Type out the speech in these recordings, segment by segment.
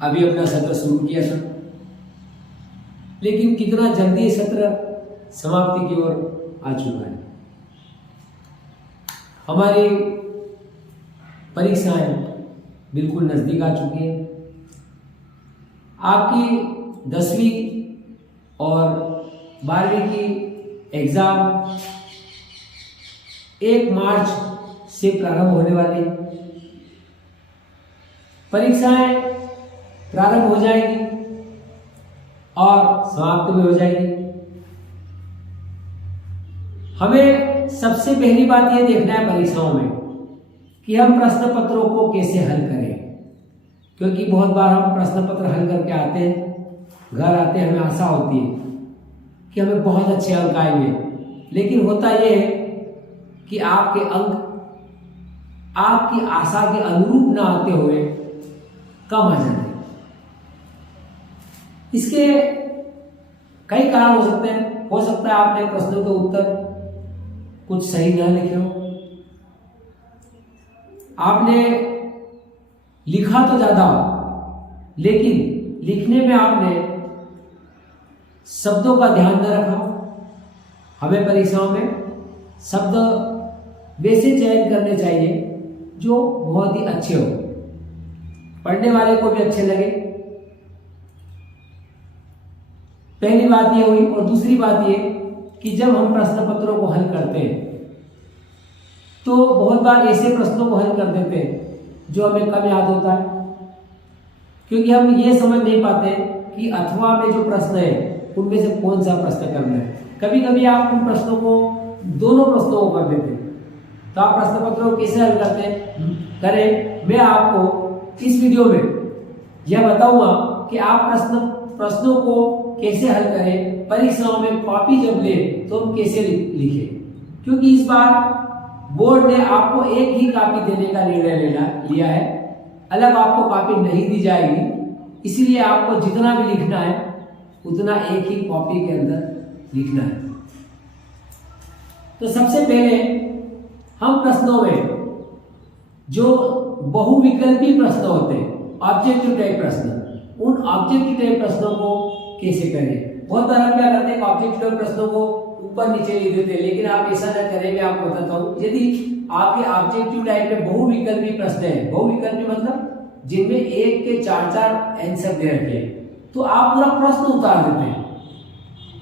अभी अपना सत्र शुरू किया था, लेकिन कितना जल्दी ये सत्र समाप्ति की ओर आ चुका है। हमारी परीक्षाएं बिल्कुल नज़दीक आ चुकी है। आपकी 10वीं और 12वीं की एग्ज़ाम 1 मार्च से प्रारंभ होने वाली है। परीक्षाएं प्रारंभ हो जाएगी और समाप्त भी हो जाएगी। हमें सबसे पहली बात यह देखना है परीक्षाओं में कि हम प्रश्न पत्रों को कैसे हल करें, क्योंकि बहुत बार हम प्रश्न पत्र हल करके आते हैं, घर आते हैं, हमें आशा होती है कि हमें बहुत अच्छे अंक आएंगे, लेकिन होता यह है कि आपके अंक आपकी आशा के अनुरूप ना आते हुए कम आ जाते हैं। इसके कई कारण हो सकते हैं। हो सकता है आपने प्रश्नों के उत्तर कुछ सही ना लिखे हो, आपने लिखा तो ज्यादा लेकिन लिखने में आपने शब्दों का ध्यान न रखा। हमें परीक्षाओं में शब्द वैसे चयन करने चाहिए जो बहुत ही अच्छे हो, पढ़ने वाले को भी अच्छे लगे। पहली बात यह हुई। और दूसरी बात यह कि जब हम प्रश्न पत्रों को हल करते हैं तो बहुत बार ऐसे प्रश्नों को हल कर देते हैं जो हमें कम याद होता है, क्योंकि हम ये समझ नहीं पाते कि अथवा में जो प्रश्न है उनमें से कौन सा प्रश्न करना है। कभी कभी आप उन प्रश्नों को दोनों प्रश्नों को कर देते हैं, तो आप प्रश्न पत्रों को कैसे हल करें, मैं आपको इस वीडियो में यह बताऊंगा कि आप प्रश्नों को कैसे हल करें। परीक्षाओं में कॉपी जब ले तो हम कैसे लिखें, क्योंकि इस बार बोर्ड ने आपको एक ही कॉपी देने का निर्णय लिया है, अलग आपको कॉपी नहीं दी जाएगी। इसलिए आपको जितना भी लिखना है उतना एक ही कॉपी के अंदर लिखना है। तो सबसे पहले हम प्रश्नों में जो बहुविकल्पी प्रश्न होते हैं, ऑब्जेक्टिव टाइप प्रश्न, उन ऑब्जेक्टिव टाइप प्रश्नों को कैसे करें। बहुत बार हम क्या करते हैं, ऑब्जेक्टिव टाइप प्रश्नों को ऊपर नीचे लिख देते हैं, लेकिन आप ऐसा न करें। मैं आपको बताता हूँ, यदि आपके ऑब्जेक्टिव टाइप में बहुविकल्पी प्रश्न है, बहुविकल्पी मतलब जिनमें एक के 4-4 आंसर दे रखे हैं, तो आप पूरा प्रश्न उतार देते हैं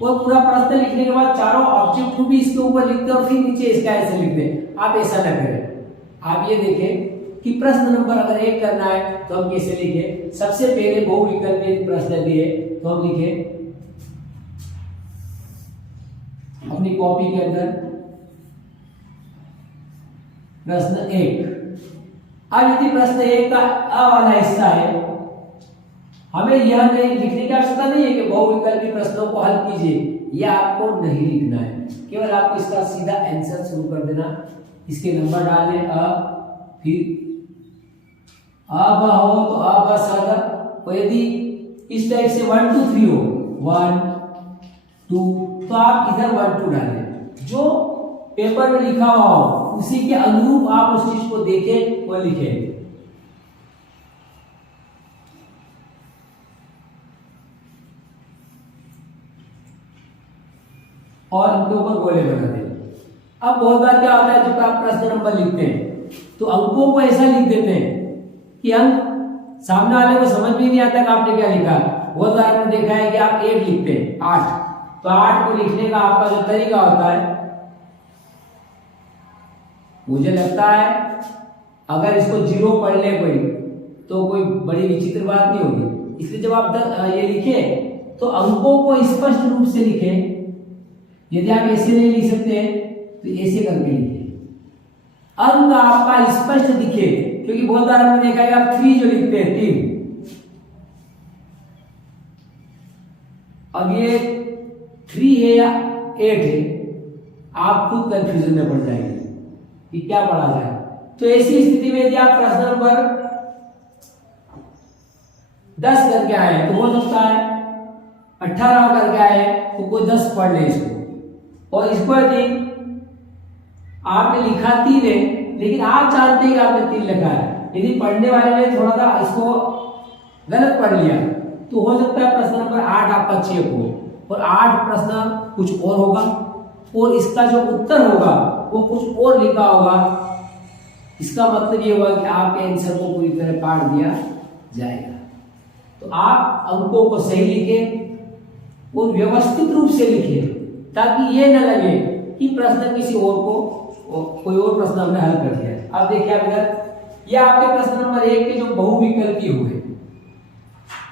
और पूरा प्रश्न लिखने के बाद चारों ऑब्जेक्टिव भी इसके ऊपर लिखते हैं और फिर नीचे इसका आंसर लिखते हैं। आप ऐसा न करें। आप ये देखें कि प्रश्न नंबर अगर 1 करना है तो हम कैसे लिखें। सबसे पहले बहुविकल्पी प्रश्न दिए तो हम लिखें अपनी कॉपी के अंदर प्रश्न 1। अब यदि प्रश्न 1 का अ वाला हिस्सा है, हमें यह नहीं लिखने की आवश्यकता नहीं है कि बहुविकल्पी प्रश्नों को हल कीजिए, यह आपको नहीं लिखना है। केवल आपको इसका सीधा आंसर शुरू कर देना, इसके नंबर डालने अ, फिर अब हो तो अब सागर, और यदि इस टाइप से 1 2 3 हो 1 2, तो आप इधर 1 2 डालें। जो पेपर में लिखा हुआ हो उसी के अनुरूप आप उस चीज को देखें और लिखें। और इनके ऊपर गोले बना दें। अब बहुत बार क्या होता है, जब आप प्रश्न नंबर लिखते हैं तो अंकों को ऐसा लिख देते हैं कि अंक सामने वाले को समझ में नहीं आता कि आपने क्या लिखा। बहुत बार आपने देखा है कि आप 8 लिखते हैं, 8, तो 8 को लिखने का आपका जो तरीका होता है, मुझे लगता है अगर इसको 0 पढ़ ले कोई तो कोई बड़ी विचित्र बात नहीं होगी। इसलिए जब आप ये लिखे तो अंकों को स्पष्ट रूप से लिखें। यदि आप ऐसे नहीं लिख सकते हैं तो ऐसे करके लिखें, अंक आपका स्पष्ट दिखे। क्योंकि बहुत बार हमने देखा है आप 3 जो लिखते हैं 3, अब ये 3 है या 8 है, आप खुद कंफ्यूजन में पड़ जाएंगे कि क्या पढ़ा जाए। तो ऐसी स्थिति में यदि आप प्रश्न नंबर 10 करके आए तो हो सकता है 18 करके आए तो कोई 10 पढ़ ले इसको, और इसको यदि आपने लिखा 3 है लेकिन आप जानते हैं कि आपने 3 लिखा है, यदि पढ़ने वाले ने थोड़ा सा इसको गलत पढ़ लिया तो हो सकता है प्रश्न नंबर 8 आपका चेक हो और 8 प्रश्न कुछ और होगा और इसका जो उत्तर होगा वो कुछ और लिखा होगा। इसका मतलब ये हुआ कि आपके आंसर को पूरी तरह पाट दिया जाएगा। तो आप अंकों को सही लिखें और व्यवस्थित रूप से लिखें ताकि ये न लगे कि प्रश्न किसी और को कोई और प्रश्न हमने हल कर दिया। अब देखिए आप इधर ये आपके प्रश्न नंबर 1 के जो बहुविकल्पी हुए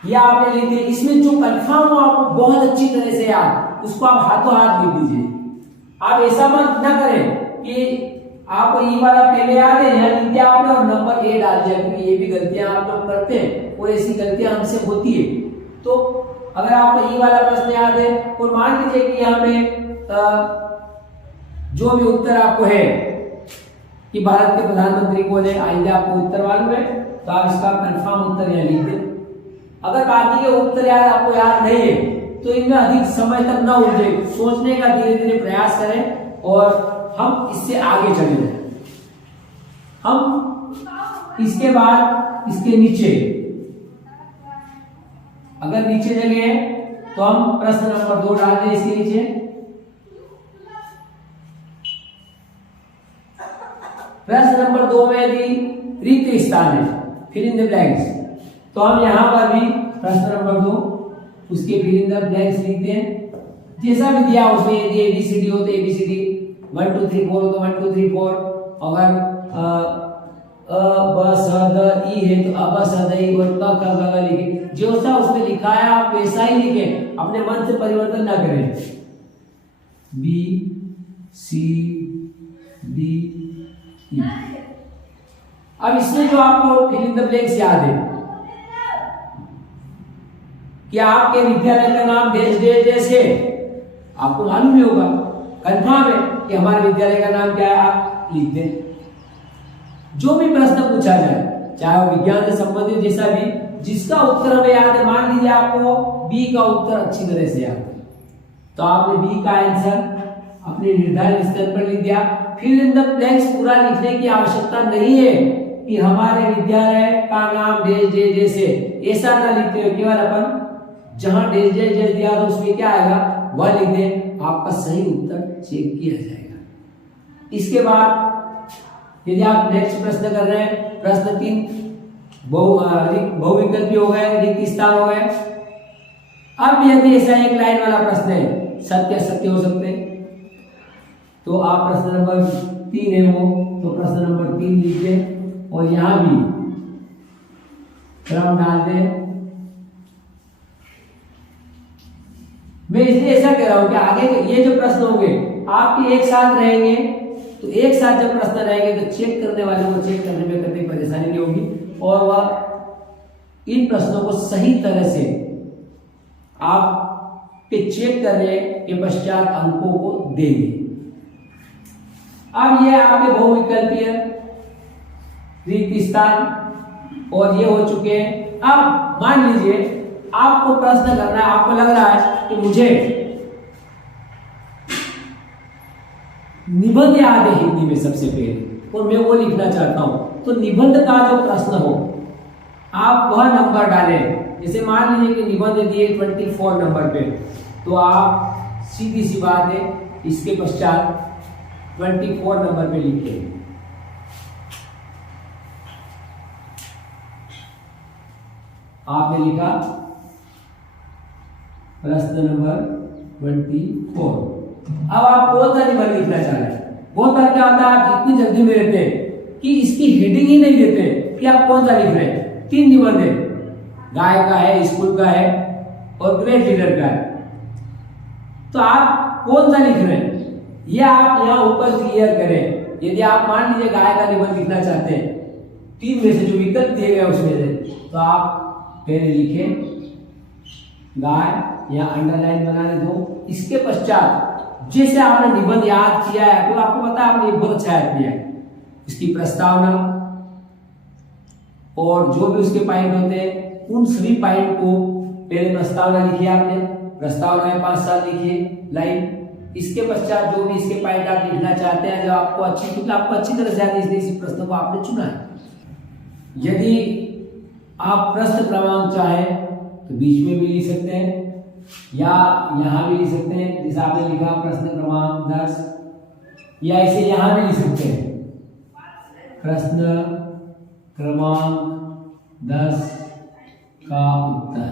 ये आपने लिख दिए। इसमें जो कंफर्म हो आपको बहुत अच्छी तरह से याद उसको आप हाथों हाथ लिख दीजिए। आप ऐसा मत ना करें कि आपको ई वाला पहले याद है यहाँ लिख दिया आपने और नंबर ए डाल दिया, क्योंकि ये भी गलतियां आप लोग करते हैं और ऐसी गलतियां हमसे होती है। तो अगर आपको ई वाला प्रश्न याद है और मान लीजिए कि यहाँ पे जो भी उत्तर आपको है कि भारत के प्रधानमंत्री कौन है, आइए आपको उत्तर मालूम है तो आप इसका कंफर्म उत्तर यहाँ लिख दें। अगर बाकी के उत्तर यार आपको याद नहीं है तो इनमें अधिक समय तक न उलझे, सोचने का धीरे धीरे प्रयास करें और हम इससे आगे चले जाएं। हम इसके बाद इसके नीचे अगर नीचे जगह है तो हम प्रश्न नंबर 2 डाल दें इसके नीचे। प्रश्न नंबर 2 में यदि रिक्त स्थान है फिल इन द ब्लैंक्स तो हम यहां पर भी प्रश्न नंबर 2 उसके फिल इन द ब्लैंक्स लिखते हैं जैसा भी दिया उसमें। यदि एबीसीडी हो तो एबीसीडी 1 2 3 4 हो तो 1 2 3 4, अगर अ ब स द ई है तो अ ब स द ई और क ख ग घ लिखे। जो सा उसमें लिखा है आप वैसा ही लिखें, अपने मन से परिवर्तन ना करें। B C D E. अब इसमें जो आपको फिल इन द ब्लैंक्स याद है कि आपके विद्यालय का नाम देश देश देश है, आपको मालूम ही होगा, कंफर्म है कि हमारे विद्यालय का नाम क्या है, आप लिख दें। जो भी प्रश्न पूछा जाए चाहे वो विज्ञान से संबंधित जैसा भी, जिसका उत्तर हमें याद है, मान लीजिए आपको बी का उत्तर अच्छी तरह से याद है तो आपने बी का आंसर अपने निर्धारित स्तर पर लिख दिया। फिल इन द ब्लैंक्स पूरा लिखने की आवश्यकता नहीं है कि हमारे विद्यालय का नाम देश देश देश है, ऐसा ना लिखते हो। केवल अपन जहां देश देश देश दिया तो उसमें क्या आएगा वह लिख दे, आपका सही उत्तर चेक किया जाएगा। इसके बाद यदि आप नेक्स्ट प्रश्न कर रहे हैं, प्रश्न 3 बहुविकल्पी हो गए, रिक्त स्थान हो गए। अब यदि ऐसा एक लाइन वाला प्रश्न है, सत्य सत्य हो सकते तो आप प्रश्न नंबर 3 है वो तो प्रश्न नंबर 3 लिख दें और यहां भी क्रम डाल दें। मैं इसलिए ऐसा कह रहा हूं कि आगे ये जो प्रश्न होंगे आपके एक साथ रहेंगे तो एक साथ जब प्रश्न रहेंगे तो चेक करने वाले को चेक करने में कभी परेशानी नहीं होगी और वह इन प्रश्नों को सही तरह से आप के चेक करने के पश्चात अंकों को देंगे। अब ये आपके बहुविकल्पीय रिक्त स्थान और ये हो चुके हैं। अब मान लीजिए आपको प्रश्न करना है, आपको लग रहा है कि मुझे निबंध याद है हिंदी में सबसे पहले और मैं वो लिखना चाहता हूं, तो निबंध का जो प्रश्न हो आप वह नंबर डालें। जैसे मान लीजिए कि निबंध दिए 24 नंबर पे तो आप सीधी सी बात है इसके पश्चात 24 नंबर पे लिखें। आपने लिखा प्रश्न नंबर 24। अब आप कौन सा निबंध लिखना चाह रहे हैं? बहुत बार क्या होता है आप इतनी जल्दी में रहते हैं कि इसकी हेडिंग ही नहीं देते कि आप कौन सा लिख रहे हैं। 3 निबंध है, गाय का है, स्कूल का है और ग्रेट लीडर का है, तो आप कौन सा लिख रहे हैं ये आप यहाँ ऊपर क्लियर करें। यदि आप मान लीजिए गाय का निबंध लिखना चाहते हैं, 3 में से जो विकल्प दिए गए उसमें से, तो आप पहले लिखें गाय या अंडरलाइन बनाने दो। इसके पश्चात जैसे आपने निबंध याद किया है तो आपको पता है आपने बहुत अच्छा याद किया है, इसकी प्रस्तावना और जो भी उसके पॉइंट होते हैं उन सभी पॉइंट को पहले प्रस्तावना लिखिए आपने, प्रस्तावना में 5-7 लिखिए लाइन। इसके पश्चात जो भी इसके पॉइंट आप लिखना चाहते हैं जो आपको अच्छी तरह से याद है, इसलिए इसी प्रश्न को आपने चुना है। यदि आप प्रश्न क्रमांक चाहे तो बीच में भी लिख सकते हैं या यहाँ भी लिख सकते हैं, जैसे आपने लिखा प्रश्न क्रमांक 10, या इसे यहाँ भी लिख सकते हैं प्रश्न क्रमांक 10 का उत्तर,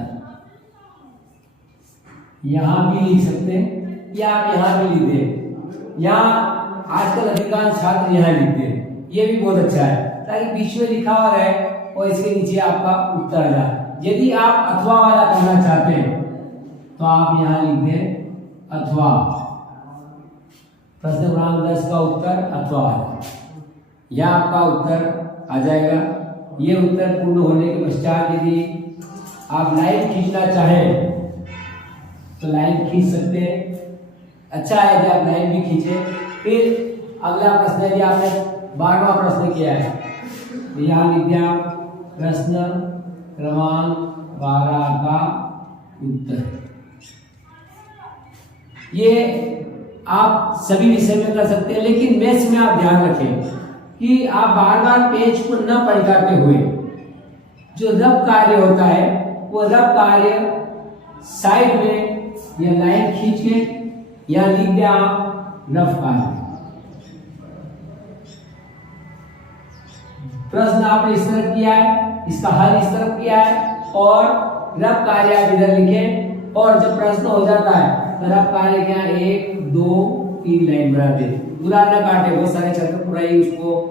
यहाँ भी लिख सकते हैं या आप यहाँ भी लिख दें, या आजकल अधिकांश छात्र यहाँ लिखते हैं, ये भी बहुत अच्छा है ताकि बीच में लिखा हुआ रहे और इसके नीचे आपका उत्तर आ जाए। यदि आप अथवा वाला करना चाहते हैं तो आप यहाँ लिख दें अथवा, प्रश्न क्रमांक 10 का उत्तर अथवा है, यह आपका उत्तर आ जाएगा। ये उत्तर पूर्ण होने के पश्चात यदि आप लाइन खींचना चाहें तो लाइन खींच सकते हैं, अच्छा है यदि आप लाइन भी खींचे। फिर अगला प्रश्न यदि आपने 12वां प्रश्न किया है तो यहाँ लिख दिया प्रश्न क्रमांक 12 का उत्तर। ये आप सभी विषय में कर सकते हैं, लेकिन मैथ्स में आप ध्यान रखें कि आप बार बार पेज को न पलटाते हुए जो रफ कार्य होता है वो रफ कार्य साइड में या लाइन खींच के या लिख दिया रफ कार्य। प्रश्न आपने इस तरफ किया है, इसका हल इस तरफ किया है और रफ कार्य आप इधर लिखें, और जब प्रश्न हो जाता है तो रफ कार्य क्या 1 2 3 लाइन बना दे, पूरा न काटे। बहुत सारे छात्र पूरा ही उसको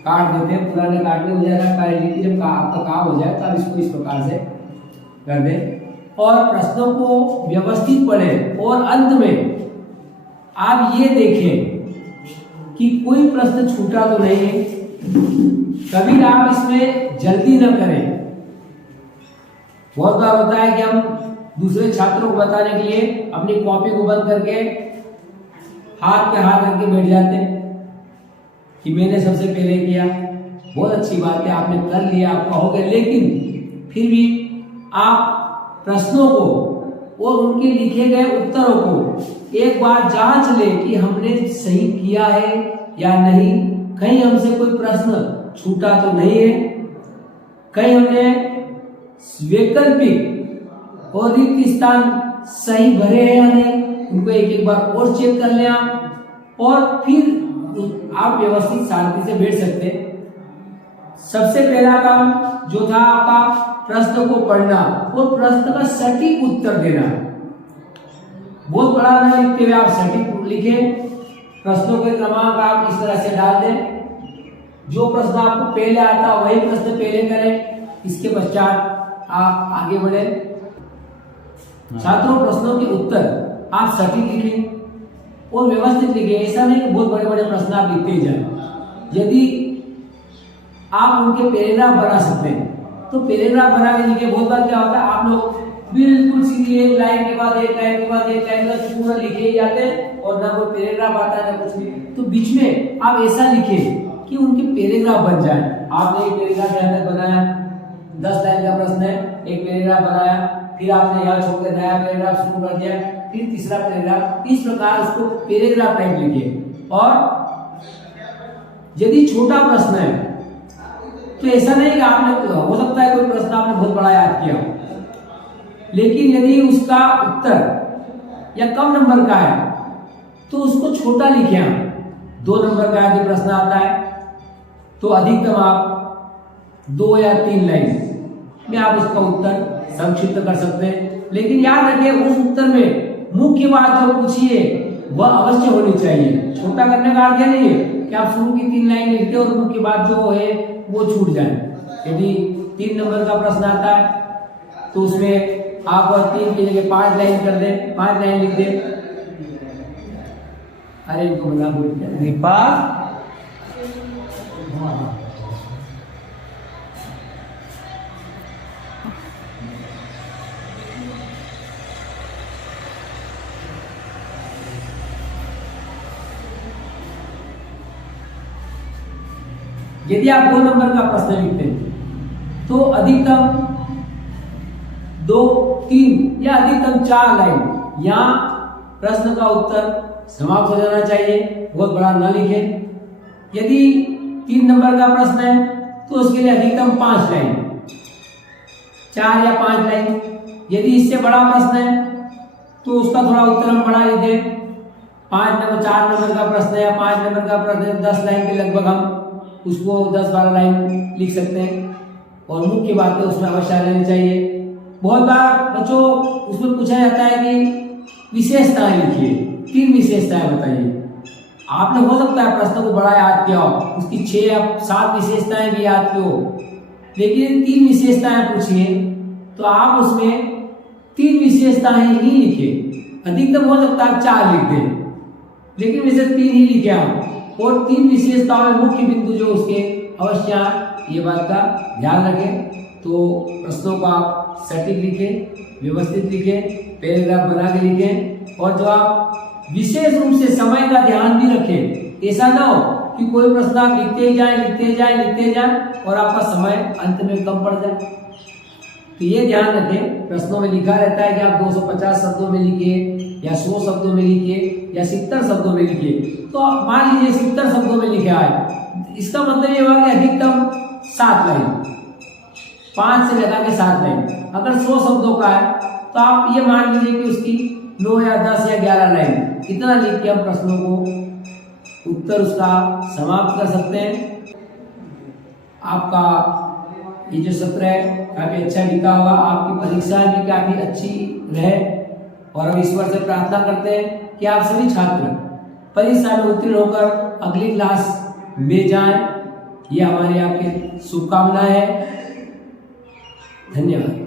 काट देते हैं, पूरा न काटने हो जाएगा कार्य लिखिए। जब आपका काम हो जाए तो आप इसको इस प्रकार से कर दें और प्रश्नों को व्यवस्थित पढ़ें, और अंत में आप ये देखें कि कोई प्रश्न छूटा तो नहीं है। कभी आप इसमें जल्दी न करें। बहुत बार होता है कि हम दूसरे छात्रों को बताने के लिए अपनी कॉपी को बंद करके हाथ पे हाथ रख के बैठ जाते हैं कि मैंने सबसे पहले किया। बहुत अच्छी बात है, आपने कर लिया, आपका हो गया, लेकिन फिर भी आप प्रश्नों को और उनके लिखे गए उत्तरों को एक बार जांच ले कि हमने सही किया है या नहीं, कहीं हमसे कोई प्रश्न छूटा तो नहीं है, कहीं हमने वैकल्पिक और रिक्त स्थान सही भरे हैं या नहीं, उनको एक एक बार और चेक कर लें आप, और फिर आप व्यवस्थित शांति से बैठ सकते हैं। सबसे पहला काम जो था आपका प्रश्न को पढ़ना और प्रश्न का सटीक उत्तर देना। बहुत बड़ा ना लिखते हुए आप सटीक लिखें। प्रश्नों के क्रमांक आप इस तरह से डाल दें, जो प्रश्न आपको पहले आता है वही प्रश्न पहले करें, इसके पश्चात आप आगे बढ़े। छात्रों, प्रश्नों के उत्तर आप सटीक लिखें और व्यवस्थित लिखें। ऐसा नहीं कि बहुत बड़े बड़े प्रश्न आप लिखते ही जाए। यदि आप उनके पैराग्राफ बना सकते हैं तो पैराग्राफ बना के लिखिए। बहुत बार क्या होता है, आप लोग बिल्कुल सीधी एक लाइन के बाद एक लाइन के बाद एक लाइन का पूरा लिखे ही जाते हैं और ना कोई पैराग्राफ आता है ना कुछ भी। तो बीच में आप ऐसा लिखें कि उनके पैराग्राफ बन जाए। आपने एक पैराग्राफ यहाँ तक बनाया, 10 लाइन का प्रश्न है, एक पैराग्राफ बनाया, फिर आपने यहाँ छोड़ के नया पैराग्राफ शुरू कर दिया, फिर तीसरा पैराग्राफ, इस प्रकार उसको पैराग्राफ टाइप लिखिए। और यदि छोटा प्रश्न है तो ऐसा नहीं कि आपने, हो सकता है कोई प्रश्न आपने बहुत बड़ा याद किया, लेकिन यदि उसका उत्तर या कम नंबर का है तो उसको छोटा लिखे। आप 2 नंबर का यदि प्रश्न आता है तो अधिकतम आप 2 या 3 लाइन में आप उसका उत्तर संक्षिप्त कर सकते हैं। लेकिन याद रखिए, उस उत्तर में मुख्य बात जो पूछिए वह अवश्य होनी चाहिए। छोटा करने का अर्थ नहीं है कि आप शुरू की 3 लाइन लिखते और मुख्य बात जो है वो छूट जाए। यदि 3 नंबर का प्रश्न आता है तो उसमें आप 3 की जगह 5 लाइन कर दें, 5 लाइन लिख दें। अरे इनको बना दीपा, यदि आप 2 नंबर का प्रश्न लिखते हैं तो अधिकतम 2, 3 या अधिकतम 4 लाइन यहाँ प्रश्न का उत्तर समाप्त हो जाना चाहिए। बहुत बड़ा न लिखें। यदि 3 नंबर का प्रश्न है तो उसके लिए अधिकतम 5 लाइन, 4 या 5 लाइन। यदि इससे बड़ा प्रश्न है तो उसका थोड़ा उत्तर हम बढ़ा लेते हैं। 4 नंबर का प्रश्न है या 5 नंबर का प्रश्न है, 10 लाइन के लगभग हम उसको 10-12 लाइन लिख सकते हैं और मुख्य बातें उसमें अवश्य लेनी चाहिए। बहुत बार बच्चों उसमें पूछा जाता है कि विशेषताएं लिखिए, 3 विशेषताएं बताइए। आपने हो सकता है प्रश्न को बड़ा याद किया हो, उसकी 6 या 7 विशेषताएं भी याद की हो, लेकिन 3 विशेषताएं पूछिए तो आप उसमें 3 विशेषताएं ही लिखे। अधिकतम हो सकता है 4 लिख दें, लेकिन वैसे 3 ही लिखे आप, और 3 विशेषताओं में मुख्य बिंदु जो उसके अवश्य, ये बात का ध्यान रखें। तो प्रश्नों को आप सटीक लिखें, व्यवस्थित लिखें, पैराग्राफ बना के लिखें, और जो आप विशेष रूप से समय का ध्यान भी रखें। ऐसा ना हो कि कोई प्रश्न आप लिखते जाए और आपका समय अंत में कम पड़ जाए। तो ये ध्यान रखें, प्रश्नों में लिखा रहता है कि आप 250 शब्दों में लिखिए या 100 शब्दों में लिखिए या 70 शब्दों में लिखिए। तो आप मान लीजिए 70 शब्दों में लिखे आए, इसका मतलब ये हुआ कि अधिकतम 7 लाइन, 5 से लगा के 7 लाइन। अगर 100 शब्दों का है तो आप ये मान लीजिए कि उसकी 9 या 10 या 11 लाइन, इतना लिख के हम प्रश्नों को उत्तर उसका समाप्त कर सकते हैं। आपका ये जो सत्र है काफी अच्छा लिखा होगा, आपकी परीक्षा भी काफी अच्छी रहे, और हम ईश्वर से प्रार्थना करते हैं कि आप सभी छात्र परीक्षा में उत्तीर्ण होकर अगली क्लास में जाएं। ये हमारी आपकी शुभकामनाएं है। धन्यवाद।